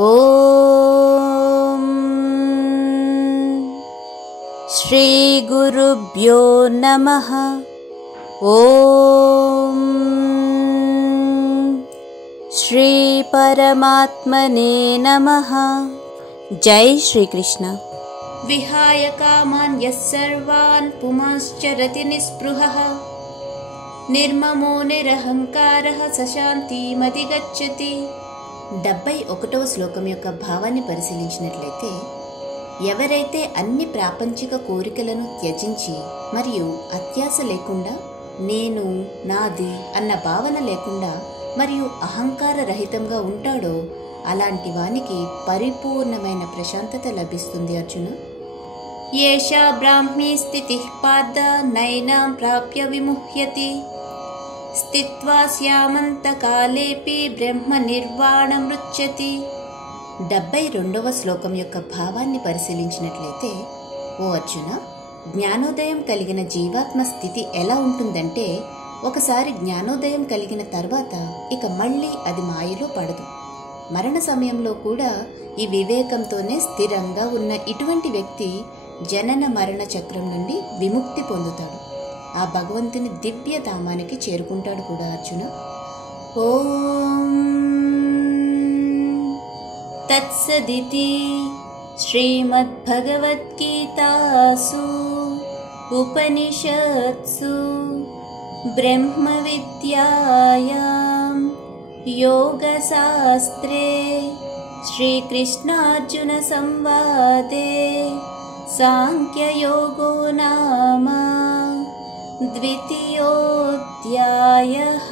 ఓం శ్రీ గురుభ్యో నమః. ఓం శ్రీ పరమాత్మనే నమః. జై శ్రీకృష్ణ. విహాయ కామాన్ యస్సర్వాన్ పుమాశ్చరతి నిస్పృహః నిర్మమో నిరహంకారః సశాంతిమధిగచ్చతి. 71వ శ్లోకం యొక్క భావాన్ని పరిశీలించినట్లయితే, ఎవరైతే అన్ని ప్రాపంచిక కోరికలను త్యజించి మరియు అత్యాశ లేకుండా, నేను, నాది అన్న భావన లేకుండా మరియు అహంకార రహితంగా ఉంటాడో అలాంటి వానికి పరిపూర్ణమైన ప్రశాంతత లభిస్తుంది. అర్జున, ఏషా బ్రాహ్మీ స్థితిః పార్థ నైనాం ప్రాప్య విముహ్యతి స్థిత్వా స్యామంతకాలేపి బ్రహ్మ నిర్వాణమృచ్యతి. 72వ శ్లోకం యొక్క భావాన్ని పరిశీలించినట్లయితే, ఓ అర్జున, జ్ఞానోదయం కలిగిన జీవాత్మ స్థితి ఎలా ఉంటుందంటే, ఒకసారి జ్ఞానోదయం కలిగిన తర్వాత ఇక మళ్ళీ అది మాయలో పడదు. మరణ సమయంలో కూడా ఈ వివేకంతోనే స్థిరంగా ఉన్న ఇటువంటి వ్యక్తి జనన మరణ చక్రం నుండి విముక్తి పొందుతాడు. ఆ భగవంతుని దివ్య ధామానికి చేరుకుంటాడు కూడా. అర్జున, ఓం తత్సదితి శ్రీమద్భగవద్గీతాసు ఉపనిషత్సు బ్రహ్మ విద్యాయాం యోగశాస్త్రే శ్రీకృష్ణార్జున సంవాదే సాంఖ్యయోగో నామ 2వ అధ్యాయః.